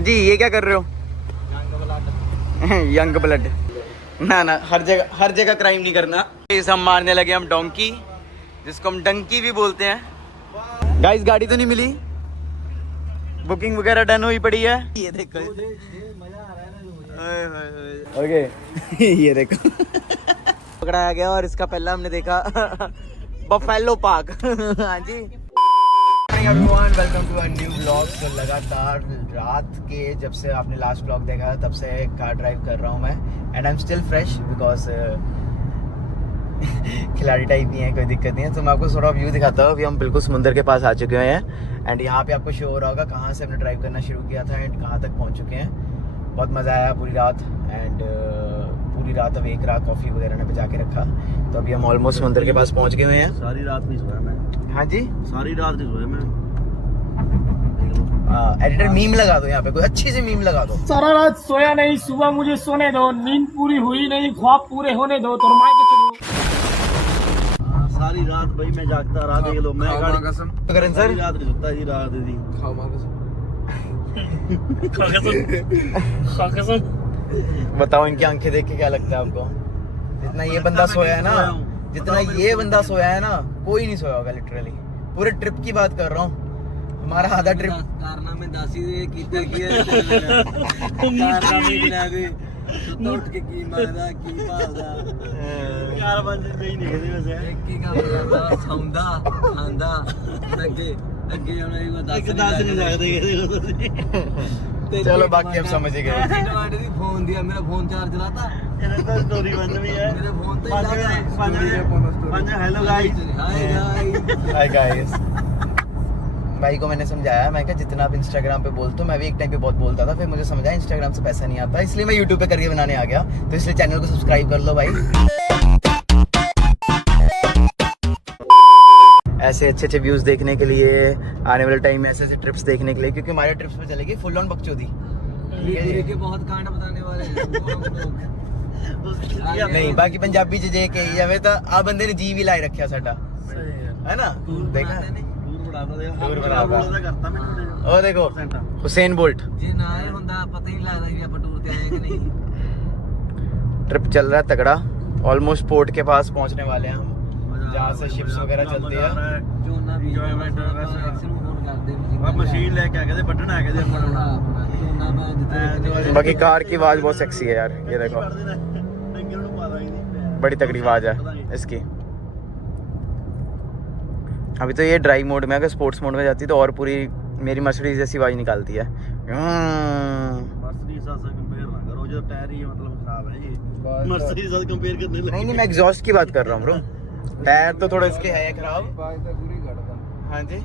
जी ये क्या कर रहे हो? Young blood. ना ना, हर जगह क्राइम नहीं करना। इस हम मारने लगे हम डोंकी, जिसको हम डंकी भी बोलते हैं। गाइस गाड़ी तो नहीं मिली, बुकिंग वगैरह डन हुई पड़ी है। ये देखो मजा आ रहा है ना। ओके ये देखो पकड़ाया गया और इसका पहला हमने देखा बफेलो पार्क। हाँ जी, everyone welcome to a new blog. तो लगातार रात के जब से आपने लास्ट ब्लॉग देखा तब से कार ड्राइव कर रहा हूँ मैं, and I am still fresh because खिलाड़ी टाइप नहीं है, कोई दिक्कत नहीं है। तो मैं आपको थोड़ा व्यू दिखाता हूँ। अभी हम बिल्कुल समुद्र के पास आ चुके हैं एंड यहाँ पे आपको शो हो रहा होगा कहाँ से हमने ड्राइव करना शुरू किया था एंड कहाँ तक पहुँच चुके हैं। बहुत मज़ा आया पूरी रात, एंड पूरी रात अब एक रात कॉफ़ी वगैरह ने बचा के रखा। तो अभी हम ऑलमोस्ट समुद्र के पास पहुँच गए हुए हैं। सारी रात नहीं सोया मैं। हाँ जी, सारी रात नहीं सोया मैं। एडिटर मीम लगा दो यहाँ पे, कोई अच्छी सी मीम लगा दो। सारा रात सोया नहीं, सुबह मुझे सोने दो, नींद पूरी हुई नहीं, ख्वाब पूरे होने दो, तो माय के चलो। सारी रात भाई मैं जागता रहा, देख लो। मैं कसम करें सारी सर, रात नहीं सोता जी, रात दी खाओ मां कसम। बताओ इनकी आंखें देख के क्या लगता है आपको? जितना ये बंदा सोया है ना, जितना ये बंदा सोया है ना, कोई नहीं सोया होगा लिटरली। पूरे ट्रिप की बात कर रहा हूँ, हमारा आधा ट्रिप कारनामे दासी दे कीता किया कारनामे गिना दे उठ के की मारदा की भालदा कार बंद नहीं निकलदी वैसे। एक की काम करदा, सौंदा खांदा, ਅੱਗੇ ਹੁਣ ਇਹ ਦੱਸ ਨਹੀਂ ਸਕਦੇ। चलो बाकी अब समझ ही गए। ਟਮਾਟਰ ਦੀ ਫੋਨ ਦੀ ਮੇਰਾ ਫੋਨ ਚਾਰਜ ਲਾਤਾ, ਇਹਨਾਂ ਦਾ ਸਟੋਰੀ ਬਣ ਵੀ ਹੈ ਮੇਰੇ ਫੋਨ ਤੇ ਪੰਜ हेलो गाइस, हाय गाइस। भाई को मैंने समझाया, मैं कहा जितना आप इंस्टाग्राम पे बोलते हो, मैं भी एक टाइम पे बहुत बोलता था, फिर मुझे समझा इंस्टाग्राम से पैसा नहीं आता, इसलिए मैं यूट्यूब पे करके बनाने आ गया। तो इसलिए चैनल को सब्सक्राइब कर लो भाई। ऐसे अच्छे अच्छे व्यूज देखने के लिए, आने वाले टाइम में ऐसे ऐसे ट्रिप्स देखने के लिए, क्योंकि हमारे ट्रिप्स में चलेगी फुल ऑन बकचोदी। के बहुत कांड बताने वाले हैं। नहीं बाकी पंजाबी च जे कही जावे तो आ बंदे ने जी भी लाए रखा साडा, है ना? देखा और देखो हुसैन बोल्ट। जे ना आए हुंदा पता ही नहीं लगदा कि ਆਪਾਂ टूर ਤੇ ਆਏ कि नहीं। ट्रिप चल रहा है तगड़ा, ऑलमोस्ट पोर्ट के पास पहुंचने वाले हैं हम, जहाँ से शिप्स वगैरह चलती है। जो ना भी एंजॉयमेंट वैसे फोन करते हैं, मशीन लेके आ गए थे, बटन आ गए थे अपना ना मैं जितने। बाकी कार की आवाज बहुत सेक्सी है यार, ये देखो बड़ी तगड़ी आवाज है इसकी। अभी तो ये ड्राइव मोड में, अगर स्पोर्ट्स मोड में जाती तो और पूरी मेरी मर्सिडीज जैसी आवाज निकालती है। मर्सिडीज से कंपेयर ना करो, जो टायर ही मतलब खराब है ये, मर्सिडीज से कंपेयर करने लगे। नहीं मैं एग्जॉस्ट की बात कर रहा हूँ ब्रो, टायर तो थोड़ा इसके है खराब। हाँ जी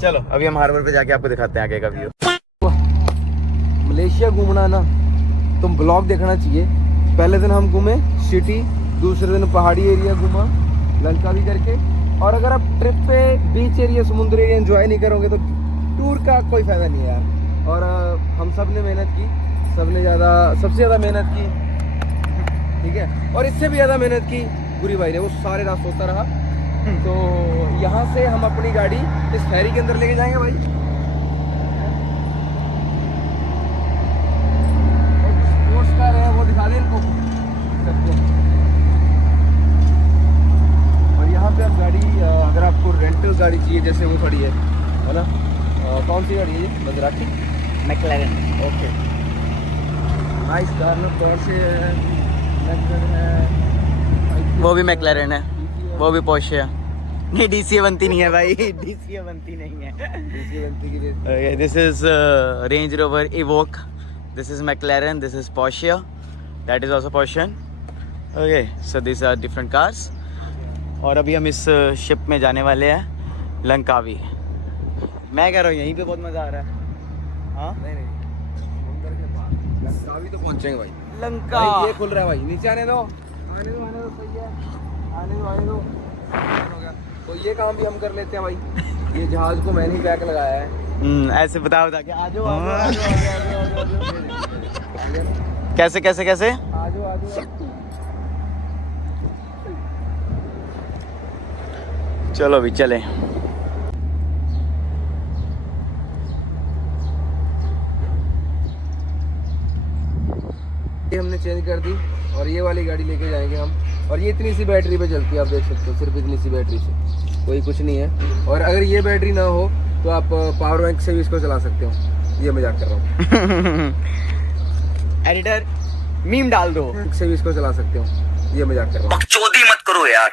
चलो अभी हम हार्बर पे जाके आपको दिखाते हैं आगे का व्यू। मलेशिया घूमना ना तो ब्लॉग देखना चाहिए। पहले दिन हम घूमे सिटी, दूसरे दिन पहाड़ी एरिया घूमा, लंका भी करके। और अगर आप ट्रिप पे बीच एरिया, समुद्र एरिया एंजॉय नहीं करोगे तो टूर का कोई फायदा नहीं है यार। और हम सब ने मेहनत की, सबसे ज़्यादा मेहनत की, ठीक है। और इससे भी ज़्यादा मेहनत की गुरी भाई ने, वो सारे रात सोता रहा। तो यहाँ से हम अपनी गाड़ी इस फेरी के अंदर लेके जाएंगे भाई। स्पोर्ट्स कार है वो दिखा दे इनको सबको। और यहाँ पे आप गाड़ी, अगर आपको रेंटल गाड़ी चाहिए जैसे वो खड़ी है ना, कौन सी गाड़ी है ये? मजराटी मैक्लेरन। ओके नाइस कार ना, पोर्शे है, मैक्लेरन है, वो भी मैक्लेरन है, वो भी पोर्शे है। नहीं डीसीए बनती नहीं है भाई, डीसीए बनती नहीं है। This is Range Rover Evoque, this is McLaren, this is Porsche, that is also Porsche. Okay so this are different cars. और अभी हम इस शिप में जाने वाले हैं लंकावी। मैं कह रहा हूँ यहीं पे बहुत मज़ा आ रहा है। हाँ नहीं समुंदर के पास लंकावी तो पहुंचेंगे भाई। लंका भाई, ये खुल रहा है भाई, नीचे आने दो, आने दो सही है, आने दो हो गया। तो ये काम भी हम कर लेते हैं भाई। ये जहाज को मैंने ही बैक लगाया है। ऐसे बता के आ जाओ कैसे कैसे कैसे आ जाओ। चलो अभी चलें। ये हमने चेंज कर दी और ये वाली गाड़ी लेके जाएंगे हम। और ये इतनी सी बैटरी पे चलती है, आप देख सकते हो, सिर्फ इतनी सी बैटरी से, कोई कुछ नहीं है। और अगर ये बैटरी ना हो तो आप पावर बैंक से भी इसको चला सकते हो। ये मजाक कर रहा हूँ। एडिटर मीम डाल दो। से भी इसको चला सकते हो। ये मजाक कर रहा हूँ। बकचोदी मत करो यार,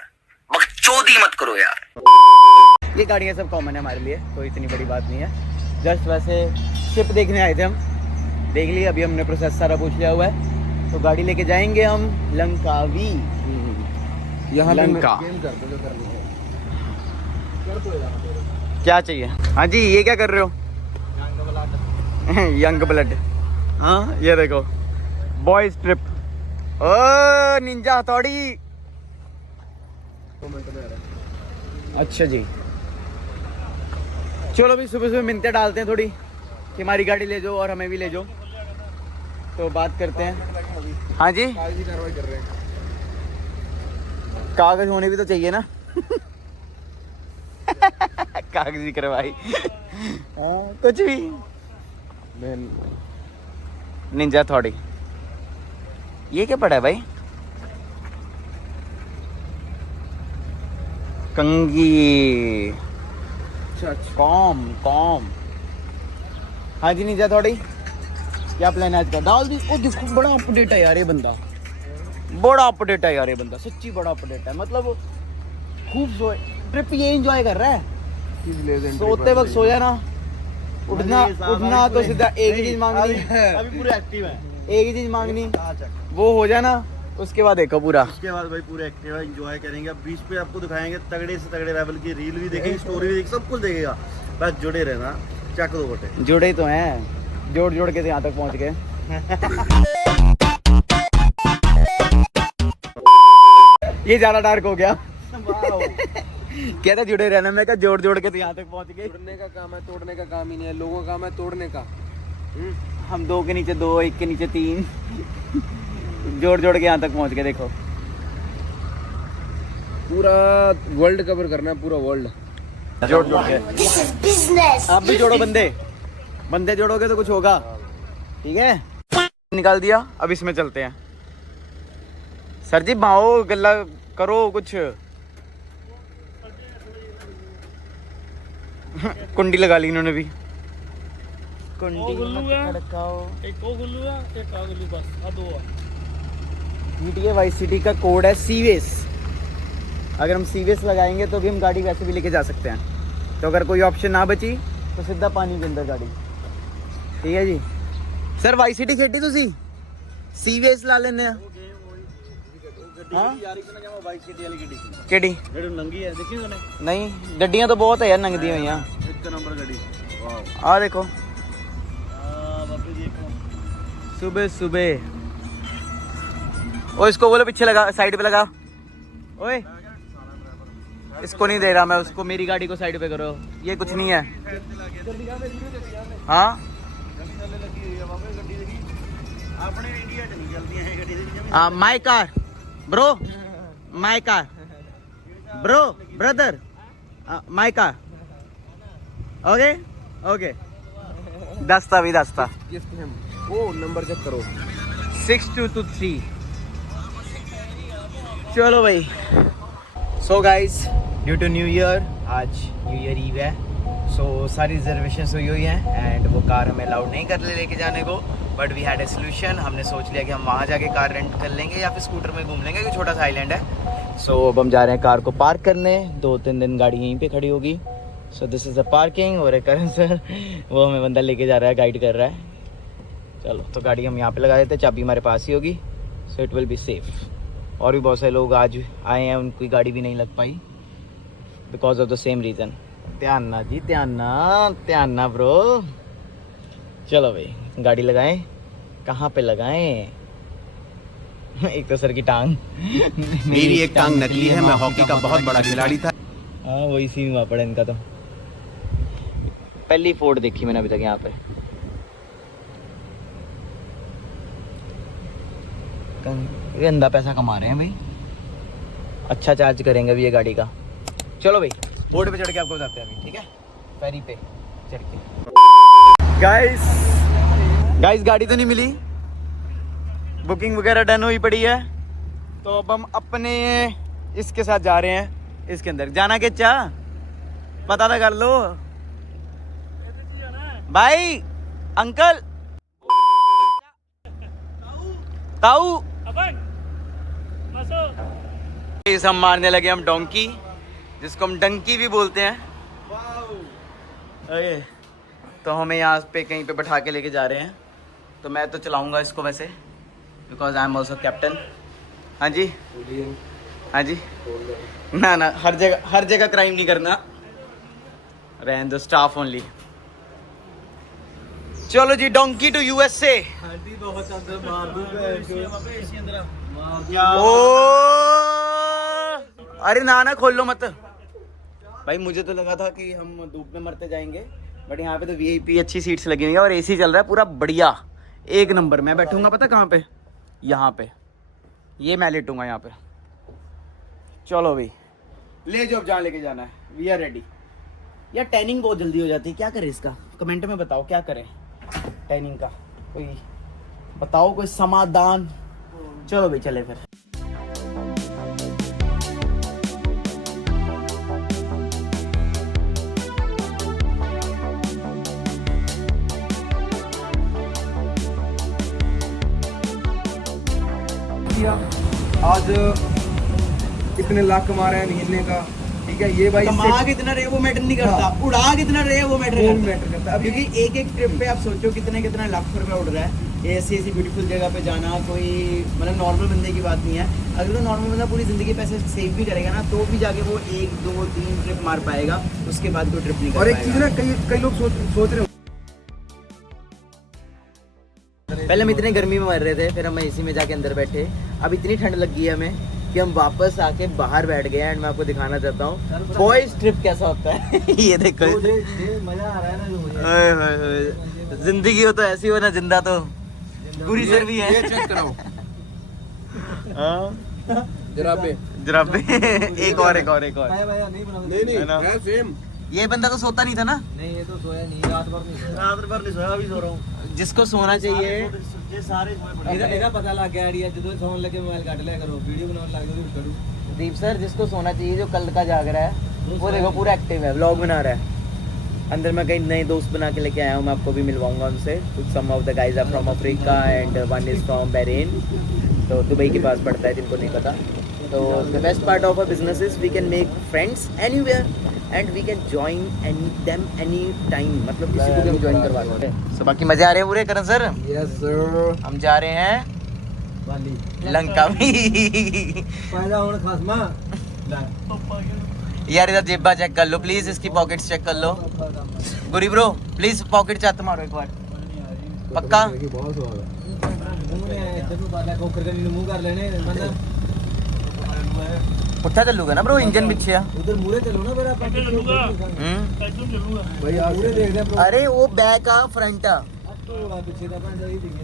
बकचोदी मत करो यार। ये गाड़ियाँ सब कॉमन है हमारे लिए, कोई इतनी बड़ी बात नहीं है। जस्ट वैसे शिप देखने आए थे हम, देख लिया। अभी हमने प्रोसेस सारा पूछ लिया हुआ है, तो गाड़ी लेके जाएंगे हम लंकावी। यहाँ लंका। गेम कर दो जो करनी है। कर दो यार। क्या चाहिए? हाँ जी, ये क्या कर रहे हो? Young blood. हाँ ये देखो, बॉयज ट्रिप। ओ निंजा हथौड़ी। अच्छा जी, चलो भी सुबह सुबह मिन्नतें डालते हैं थोड़ी कि हमारी गाड़ी ले जाओ और हमें भी ले जाओ। तो बात करते हैं। हाँ जी, कागजी कार्रवाई कर रहे हैं। कागज होने भी तो चाहिए ना। कागजी कार्रवाई। हाँ, कुछ भी। निंजा थोड़ी। ये क्या पड़ा है भाई? कंगी। अच्छा। कॉम। हाँ जी निंजा थोड़ी, क्या प्लान है आज का? डाल दी। ओ देखो, बड़ा अपडेट है यार ये बंदा, बड़ा अपडेट है यार ये बंदा, सच्ची बड़ा अपडेट है। मतलब खूब ट्रिप ये एंजॉय कर रहा है। सोते वक्त सो जाना, उठना तो सीधा एक ही चीज मांगनी। अभी पूरे एक्टिव है। एक ही चीज मांगनी, वो हो जाना। उसके बाद देखो पूरा, उसके बाद भाई पूरे एक्टिव है, एंजॉय करेंगे। अब बीच पे आपको दिखाएंगे तगड़े से तगड़े लेवल की रील भी देखेंगे, स्टोरी भी देखेंगे, सब कुछ देखेगा। बस जुड़े रहना, चक दो बटे। जुड़े तो हैं, जोड़ के तो यहाँ तक पहुँच गए। ये ज्यादा डार्क हो गया। कहता जुड़े रहना, मैं कहा जोड़ के तो यहाँ तक पहुँच गए। जुड़ने का काम है, तोड़ने का काम ही नहीं है। लोगों का काम है तोड़ने का। हम 2 के नीचे 2, 1 के नीचे 3, जोड़ के यहाँ तक पहुँच गए। देखो पूरा वर्ल्ड कवर करना है, पूरा वर्ल्ड। जोड़ के। आप भी जोड़ो, बंदे जोड़ोगे तो कुछ होगा। ठीक है, निकाल दिया। अब इसमें चलते हैं। सर जी भाओ गल्ला करो कुछ। कुंडी लगा ली इन्होंने भी। कुंडी खड़काओ। एक वो गुल्लू है, एक आ गुल्लू, बस आ 2 है। GTA वाइस सिटी का कोड है सीवेस। अगर हम सीवेस लगाएंगे तो भी हम गाड़ी वैसे भी लेके जा सकते हैं। तो अगर कोई ऑप्शन ना बची तो सीधा पानी के अंदर गाड़ी। ठीक है जी। सर वाइस सिटी खेटी तुसी सीवेस ला लेने हैं। हाँ केड़ी नंगी है, देखी मैंने। नहीं, गड्डियां तो बहुत है यार नंगदी हुई यहाँ। एक नंबर गाड़ी। आ देखो, बापू जी सुबह। ओ इसको बोलो पीछे लगा, साइड पे लगा। ओए इसको नहीं दे रहा मैं उसको, मेरी गाड़ी को साइड पे करो। ये कुछ नहीं है। हाँ अपने इंडिया च नहीं चलती है गड्डी दी। My car bro, my car bro, brother, my car. Okay दस्ता भी दस्ता। किसके हम वो नंबर चेक करो। 6223। चलो भाई। So guys, due to new year, आज न्यू ईयर ईव है, सो सारी रिजर्वेशन हुई हैं एंड वो कार हमें अलाउड नहीं कर लेके जाने को। But we had a solution. हमने सोच लिया कि हम वहाँ जाके कार रेंट कर लेंगे या फिर स्कूटर में घूम लेंगे, क्योंकि छोटा सा आइलैंड है। सो अब हम जा रहे हैं कार को पार्क करने। 2-3 दिन गाड़ी यहीं पे खड़ी होगी। So this is a parking. और एक करण सर वो हमें बंदा लेके जा रहा है, गाइड कर रहा है। चलो तो गाड़ी हम यहाँ पे लगा देते हैं, चाबी हमारे पास ही होगी, so it will be safe. और भी बहुत सारे लोग आज आए हैं, उनकी गाड़ी भी नहीं लग पाई because of the same reason. ध्यान ना जी, ध्यान ना ब्रो। चलो भाई गाड़ी लगाएं। कहाँ पे लगाएं? एक तो सर की टांग मेरी एक टांग नकली है, मैं हॉकी का बहुत बड़ा खिलाड़ी था। हाँ वो इसी में हुआ पड़ा इनका। तो पहली फोर्ड देखी मैंने अभी तक यहाँ पे। गंदा पैसा कमा रहे हैं भाई, अच्छा चार्ज करेंगे अभी ये गाड़ी का। चलो भाई बोर्ड पे चढ़ के आपको बताते हैं अभी, ठीक है? फेरी पे चढ़ के। गाइस गाड़ी तो नहीं मिली, बुकिंग वगैरह डन हुई पड़ी है, तो अब हम अपने इसके साथ जा रहे हैं इसके अंदर। जाना के चा पता तो कर लो भाई। अंकल ताऊ इस हम मारने लगे हम डोंकी, जिसको हम डंकी भी बोलते हैं। अरे तो हमें यहाँ पे कहीं पे बैठा के लेके जा रहे हैं, तो मैं तो चलाऊंगा इसको वैसे, because I am also captain. हाँ जी हाँ जी। ना ना, हर जगह क्राइम नहीं करना, रहने दो, स्टाफ ओनली। चलो जी, डोंकी टू यूएसए। ओ अरे ना खोल लो मत भाई। मुझे तो लगा था कि हम धूप में मरते जाएंगे, बट यहाँ पे तो वीआईपी अच्छी सीट्स लगी हुई है और एसी चल रहा है पूरा बढ़िया, एक नंबर। मैं बैठूंगा पता कहाँ पे, यहाँ पे, ये मैं लेटूंगा यहाँ पे। चलो भाई, ले जाओ, अब जहाँ लेके जाना है। We are ready. यार टैनिंग बहुत जल्दी हो जाती है, क्या करें इसका? कमेंट में बताओ क्या करें टैनिंग का, कोई बताओ कोई समाधान। चलो भाई चले फिर। आज कितने लाख कमा रहे हैं महीने का, ठीक है। ये भाई कमा कितना रहे वो मैटर नहीं करता, उड़ा कितना रहे वो मैटर करता है। क्योंकि एक एक ट्रिप पे आप सोचो कितना लाख रुपया उड़ रहा है। ऐसी ब्यूटीफुल जगह पे जाना कोई मतलब नॉर्मल बंदे की बात नहीं है। अगर तो नॉर्मल बंदा पूरी ज़िंदगी पैसे सेव भी करेगा ना, तो भी जाके वो 1 2 3 ट्रिप मार पाएगा, उसके बाद कोई ट्रिप नहीं कर और एक पाएगा। चीज़ ना, कई लोग सोच रहे हो, पहले हम इतने गर्मी में मर रहे थे, फिर हम एसी में जाके अंदर बैठे। अब इतनी ठंड लग गई है हमें कि हम वापस आके बाहर बैठ गए। एंड मैं आपको दिखाना चाहता हूँ बॉयज ट्रिप कैसा होता है। ये देखो, मजा आ रहा है ना। जिंदगी हो तो ऐसी हो ना, जिंदा तो पूरी सर भी है। ये चेक करो जराबे एक और नहीं है ना? है सेम। ये बंदा तो सोता नहीं था ना? नहीं, ये तो सोया नहीं, रात भर नहीं सोया, अभी सो रहा हूँ। जिसको सोना चाहिए ਇਹਦਾ ਪਤਾ ਲੱਗ ਗਿਆ ਆਈਡੀਆ, ਜਦੋਂ ਸੌਣ ਲੱਗੇ मोबाइल ਕੱਢ ਲਿਆ ਕਰੋ, वीडियो बनाने लग जाओ करूँ। दीप सर, जिसको सोना चाहिए, जो कल का जाग रहा है, वो देखो पूरा एक्टिव है, व्लॉग बना रहा है। अंदर मैं कई नए दोस्त बना के लेके आया हूँ, मैं आपको भी मिलवाऊंगा उनसे। Some of the guys are from Africa and one is from Bahrain, तो दुबई के पास पड़ता है, जिनको नहीं पता। तो the best part of a business is we can make friends anywhere and we can join them any time, मतलब किसी को भी हम ज्वाइन करवा सकते हैं। सो बाकी मजे आ रहे हैं पूरे करण सर? Yes sir. हम जा रहे हैं लंका भी। फायदा होना खासमा यार इधर जेबा चेक कर लो प्लीज, इसकी पॉकेट्स चेक कर लो। गुरी ब्रो प्लीज पॉकेट चाट मारो एक बार, पक्का? बहुत स्वाद है। जब बाला को करके मुंह कर लेने मतलब पुट्ठा चलूगा ना ब्रो, इंजन पीछे आ। उधर मुरे चलो ना, मेरा भाई आज मुरे देख रहे अरे वो बैक आ फ्रंट आ। थोड़ा पीछे का बंदा ही दिखे।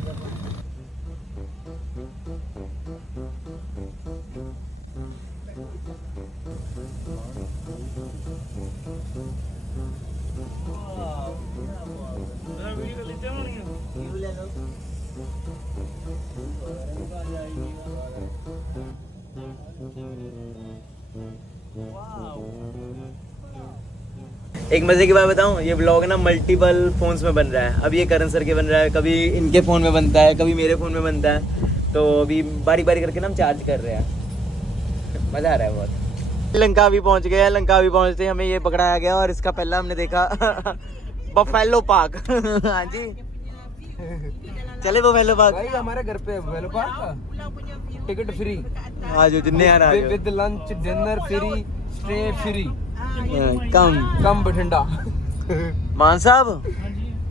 एक मजे की बात बताऊं, ये ब्लॉग ना मल्टीपल फोन्स में बन रहा है। अब ये करण सर के बन रहा है, कभी इनके फ़ोन में बनता है, कभी मेरे फ़ोन में बनता है। तो अभी बारी बारी करके ना हम चार्ज कर रहे हैं, मज़ा आ रहा है बहुत। लंका भी पहुंच गए हैं। लंका भी पहुंचते हमें ये पकड़ाया गया, और इसका पहला हमने देखा बफेलो पार्क। हाँ जी, चले बफेलो पार्क। भाई हमारे घर पे वेलो पार्क टिकट फ्री, आज जिन्ने यार आ with lunch dinner free, stay free, come Bathinda. Mann Sahab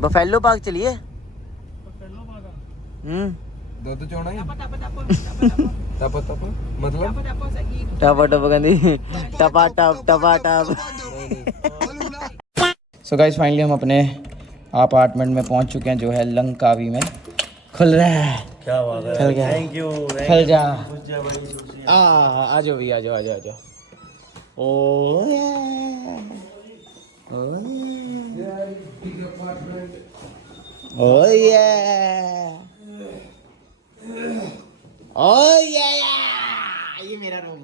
buffalo park चलिए। दो चौड़ा ही टप टप मतलब टपा टप कहती, टपा टप टपा टप। सो गाइस फाइनली हम अपने अपार्टमेंट में पहुंच चुके हैं, जो है लंकावी में। खुल रहा है, क्या बात है, खुल गया, थैंक यू, खुल जा। आ जाओ भी, आ जाओ आ जाओ आ जाओ। ओ ये ओह ये मेरा रूम।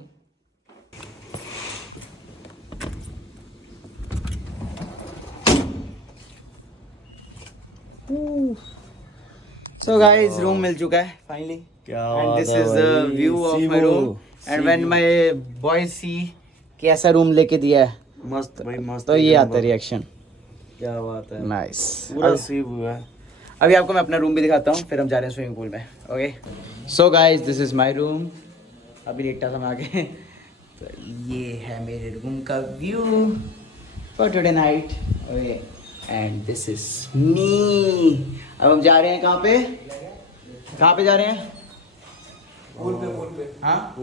So guys, रूम मिल चुका है finally. And this is the view of my room. And when my boys see कैसा रूम लेके दिया है, मस्त भाई मस्त, तो ये आता है रिएक्शन। क्या बात है, नाइस। पूरा सीव हुआ है। अभी आपको मैं अपना रूम भी दिखाता हूँ, फिर हम जा रहे हैं स्विमिंग पूल में। Okay so guys, this is my room. अभी लेटा था मैं आगे। तो ये है मेरे रूम का view for today night. Okay and this is me. अब हम जा रहे हैं कहाँ पे जा रहे हैं? पूल पे। हाँ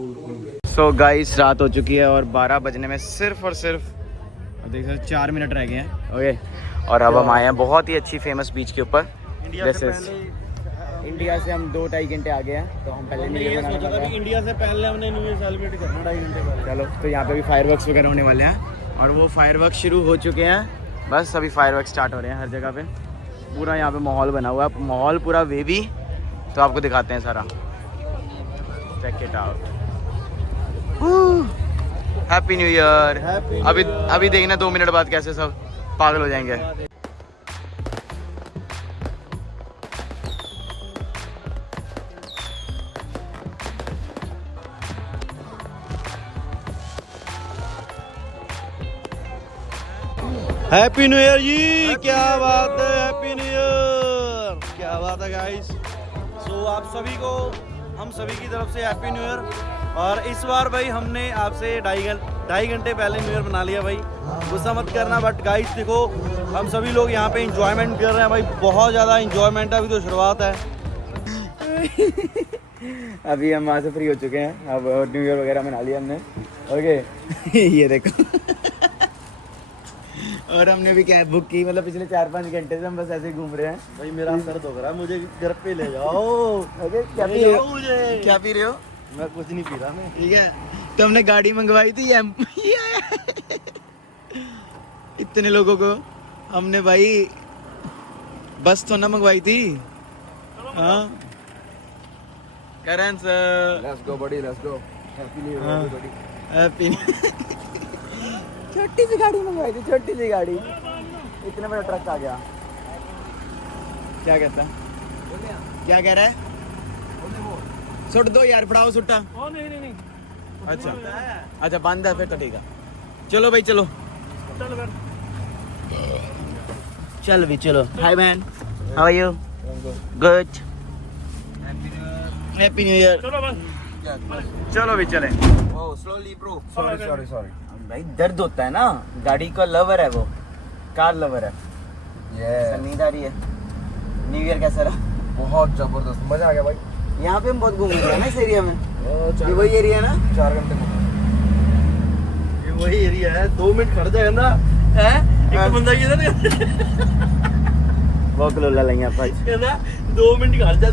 सो गाइस, रात हो चुकी है और 12 बजने में सिर्फ और सिर्फ देख सकते 4 मिनट रह गए हैं। ओके और अब हम आए हैं बहुत ही अच्छी फेमस बीच के ऊपर। इंडिया से हम 2-2.5 घंटे आ गए हैं, तो हम पहले इंडिया से पहले हमने न्यू ईयर सेलिब्रेट करना 2.5 घंटे पहले। चलो, तो यहाँ पे भी फायरवर्क्स वगैरह होने वाले हैं और वो फायरवर्क्स शुरू हो चुके हैं। बस अभी फायरवर्क्स स्टार्ट हो रहे हैं हर जगह पे। पूरा यहाँ पे माहौल बना हुआ है, माहौल पूरा वेवी। तो आपको दिखाते हैं सारा। Check it out. Happy new year. अभी देखना 2 मिनट बाद कैसे सब पागल हो जाएंगे। हैप्पी न्यू ईयर जी, क्या बात है, हैप्पी न्यू ईयर, क्या बात है गाइस। सो आप सभी को, हम सभी की तरफ से हैप्पी न्यू ईयर। और इस बार भाई हमने आपसे 2.5 घंटे पहले न्यू ईयर बना लिया भाई, गुस्सा मत करना। बट गाइस देखो, हम सभी लोग यहाँ पे इंजॉयमेंट कर रहे हैं भाई, बहुत ज़्यादा इंजॉयमेंट है। अभी तो शुरुआत है। अभी हम वहाँ से फ्री हो चुके हैं, अब न्यू ईयर वगैरह मना लिया हमने। ओके ये देखो। और हमने भी कैब बुक की, मतलब पिछले 4-5 घंटे से हम बस ऐसे ही घूम रहे हैं। भाई मेरा सर दुख रहा है, मुझे घर पे ले जाओ। ओके क्या पी रहे हो? क्या पी रहे हो? मैं कुछ नहीं पी रहा मैं। ठीक है, तो हमने गाड़ी मंगवाई थी इतने लोगों को हमने भाई बस तो ना मंगवाई थी। हाँ Karan sir, let's go buddy, let's go. Happy new year everybody. Happy छोटी सी गाड़ी मंगवाई थी, छोटी सी गाड़ी। इतना बड़ा ट्रक आ गया। क्या कहता है? क्या कह रहा है? सुट दो यार, फड़ाओ सुट्टा। नहीं अच्छा बंद है फिर तो ठीक है। चलो भाई चलो, चल भी चलो। Hi man, how are you? Good. Happy new year. चलो भी चले। Oh slowly bro, sorry. भाई दर्द होता है ना, गाड़ी का लवर है वो, कार लवर है। नींद आ रही है। न्यू ईयर कैसा रहा? बहुत जबरदस्त, मजा आ गया भाई। यहाँ पे हम बहुत घूम रहे हैं ना इस एरिया में। ये वही एरिया है ना? 4 घंटे घूमे। ये वही एरिया है, 2 मिनट खड़ जाएगा ना है, एक बंदा किधर बहुत लोला लेंगे आप भाई। कहना 2 मिनट खड़ जा।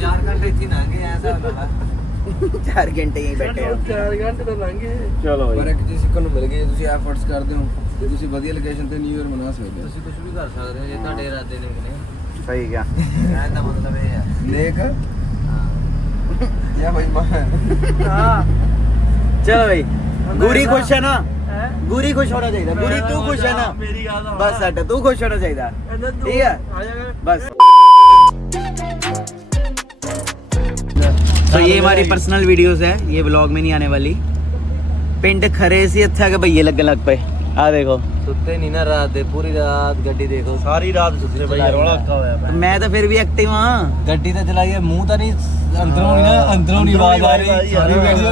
4 घंटे थी ना कि ऐसा होता 4 घंटे यहीं बैठे हो। 4 घंटे तो लंघे। चलो ਪਰ भाई, ਇੱਕ ਚੀਜ਼ ਸਿੱਖਣ ਨੂੰ ਮਿਲ ਗਈ, ਜੇ ਤੁਸੀਂ ਐਫਰਟਸ ਕਰਦੇ ਹੋ ਤੇ ਤੁਸੀਂ ਵਧੀਆ ਲੋਕੇਸ਼ਨ ਤੇ ਨਿਊ ਈਅਰ ਮਨਾ ਸਕਦੇ ਹੋ। ਤੁਸੀਂ ਕੁਝ ਵੀ ਕਰ ਸਕਦੇ ਹੋ ਜੇ ਤੁਹਾਡੇ ਇਰਾਦੇ ਨੇ ਕਿ ਨਹੀਂ। सही क्या? ਕਹਿਣ ਦਾ ਮਤਲਬ ਇਹ ਹੈ। नेक या भाई मान। ਹਾਂ चलो भाई, गुरी खुश है ना? गुरी खुश होना चाहिए। गुरी तू खुश है ना? ਮੇਰੀ ਗੱਲ ਆ बस हट, तू खुश होना चाहिए। ठीक है ਆ ਜਾ बस। तो ये हमारी पर्सनल वीडियोस है, ये व्लॉग में नहीं आने वाली। पिंड खरे से अच्छा के भैये लगन लग पे। आ देखो, ਸੁੱਤੇ ਨਹੀਂ ਨਾ ਰਾਤ ਦੇ, ਪੂਰੀ ਰਾਤ ਗੱਡੀ ਦੇਖੋ, ਸਾਰੀ ਰਾਤ ਸੁੱਤੇ ਬਈ, ਰੌਲਾ ਲੱਗਾ ਹੋਇਆ तो मैं तो फिर भी एक्टिव हाँ। ਗੱਡੀ ਤਾਂ ਚਲਾਈਏ, ਮੂੰਹ ਤਾਂ ਨਹੀਂ ਅੰਦਰੋਂ ਨਹੀਂ ਨਾ, ਅੰਦਰੋਂ ਨਹੀਂ ਆਵਾਜ਼ ਆ ਰਹੀ ਸਾਰੀ ਵੀਡੀਓ